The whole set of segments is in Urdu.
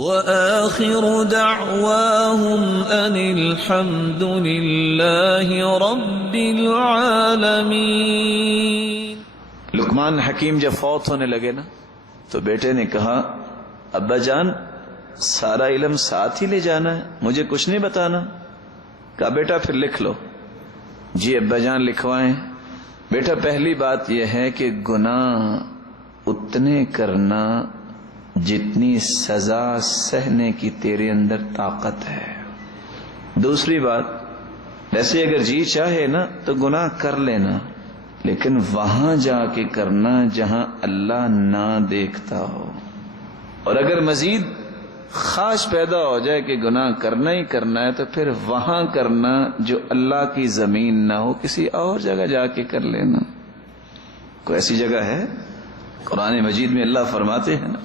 وآخر دعواهم أن الحمد لله رب العالمين۔ لقمان حکیم جب فوت ہونے لگے نا تو بیٹے نے کہا ابا جان سارا علم ساتھ ہی لے جانا ہے، مجھے کچھ نہیں بتانا۔ کہا بیٹا پھر لکھ لو۔ جی ابا جان لکھوائیں۔ بیٹا پہلی بات یہ ہے کہ گناہ اتنے کرنا جتنی سزا سہنے کی تیرے اندر طاقت ہے۔ دوسری بات، ویسے اگر جی چاہے نا تو گناہ کر لینا، لیکن وہاں جا کے کرنا جہاں اللہ نہ دیکھتا ہو۔ اور اگر مزید خواہش پیدا ہو جائے کہ گناہ کرنا ہی کرنا ہے تو پھر وہاں کرنا جو اللہ کی زمین نہ ہو، کسی اور جگہ جا کے کر لینا۔ کوئی ایسی جگہ ہے؟ قرآن مجید میں اللہ فرماتے ہیں نا،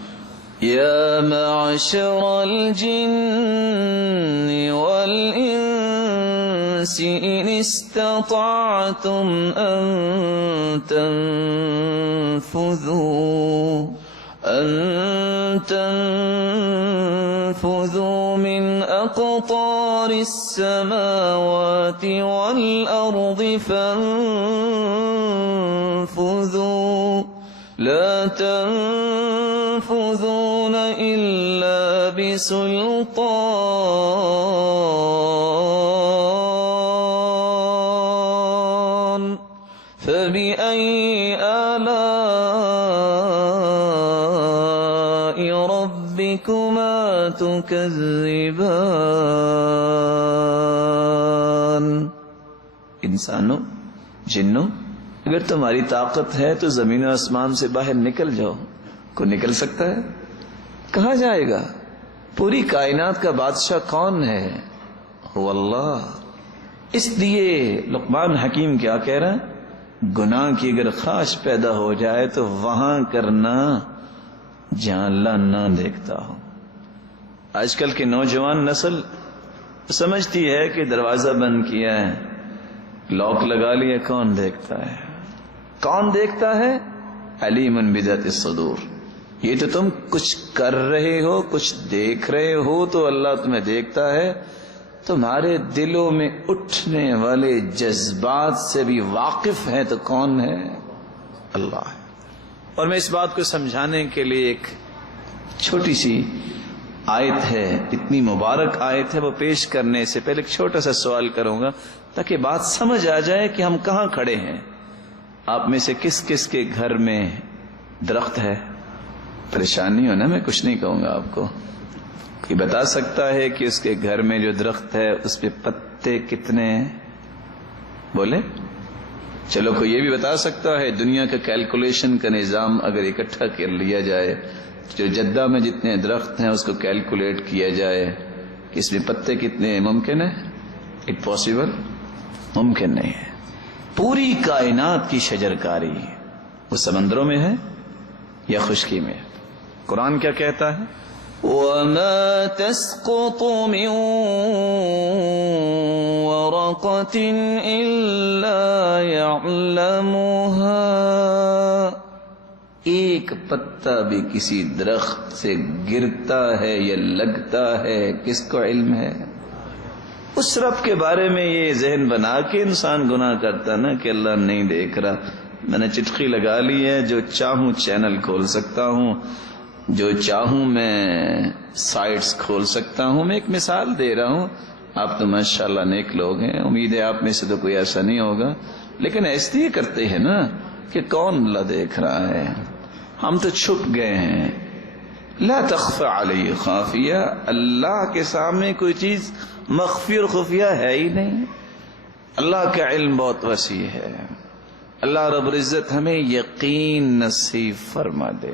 یا معشر الجن والانس ان استطعتم ان تنفذوا من اقطار السماوات والارض فانفذوا لا تنفذون الا بسلطان فبأي آلاء ربكما تكذبان۔ انسانوں، جنوں، اگر تمہاری طاقت ہے تو زمین و آسمان سے باہر نکل جاؤ۔ کوئی نکل سکتا ہے؟ کہاں جائے گا؟ پوری کائنات کا بادشاہ کون ہے؟ هو اللہ۔ اس لیے لقمان حکیم کیا کہہ رہا ہے؟ گناہ کی اگر خواہش پیدا ہو جائے تو وہاں کرنا جہاں اللہ نہ دیکھتا ہو۔ آج کل کی نوجوان نسل سمجھتی ہے کہ دروازہ بند کیا ہے، لاک لگا لیا، کون دیکھتا ہے؟ کون دیکھتا ہے؟ علیم بذات الصدور۔ یہ تو تم کچھ کر رہے ہو، کچھ دیکھ رہے ہو تو اللہ تمہیں دیکھتا ہے۔ تمہارے دلوں میں اٹھنے والے جذبات سے بھی واقف ہے تو کون ہے؟ اللہ ہے۔ اور میں اس بات کو سمجھانے کے لیے ایک چھوٹی سی آیت ہے، اتنی مبارک آیت ہے، وہ پیش کرنے سے پہلے ایک چھوٹا سا سوال کروں گا تاکہ بات سمجھ آ جائے کہ ہم کہاں کھڑے ہیں۔ آپ میں سے کس کس کے گھر میں درخت ہے؟ پریشانی ہو نا، میں کچھ نہیں کہوں گا آپ کو۔ کوئی بتا سکتا ہے کہ اس کے گھر میں جو درخت ہے اس پہ پتے کتنے ہیں؟ بولے؟ چلو کوئی یہ بھی بتا سکتا ہے دنیا کا کیلکولیشن کا نظام اگر اکٹھا کر لیا جائے، جو جدہ میں جتنے درخت ہیں اس کو کیلکولیٹ کیا جائے کہ اس میں پتے کتنے ہیں، ممکن ہے؟ It possible? ممکن نہیں ہے۔ پوری کائنات کی شجرکاری وہ سمندروں میں ہے یا خشکی میں؟ قرآن کیا کہتا ہے؟ وَمَا تَسْقُطُ مِن وَرَقَةٍ إِلَّا يَعْلَمُهَا۔ ایک پتا بھی کسی درخت سے گرتا ہے یا لگتا ہے، کس کو علم ہے؟ اس رب کے بارے میں یہ ذہن بنا کے انسان گناہ کرتا نا کہ اللہ نہیں دیکھ رہا۔ میں نے چٹکی لگا لی ہے، جو چاہوں چینل کھول سکتا ہوں، جو چاہوں میں سائٹس کھول سکتا ہوں۔ میں ایک مثال دے رہا ہوں، آپ تو ماشاءاللہ نیک لوگ ہیں، امید ہے آپ میں سے تو کوئی ایسا نہیں ہوگا، لیکن ایسے ہی کرتے ہیں نا کہ کون اللہ دیکھ رہا ہے، ہم تو چھپ گئے ہیں۔ لا تخفى علیہ خافیہ، اللہ کے سامنے کوئی چیز مخفی اور خفیہ ہے ہی نہیں۔ اللہ کا علم بہت وسیع ہے۔ اللہ رب العزت ہمیں یقین نصیب فرما دے۔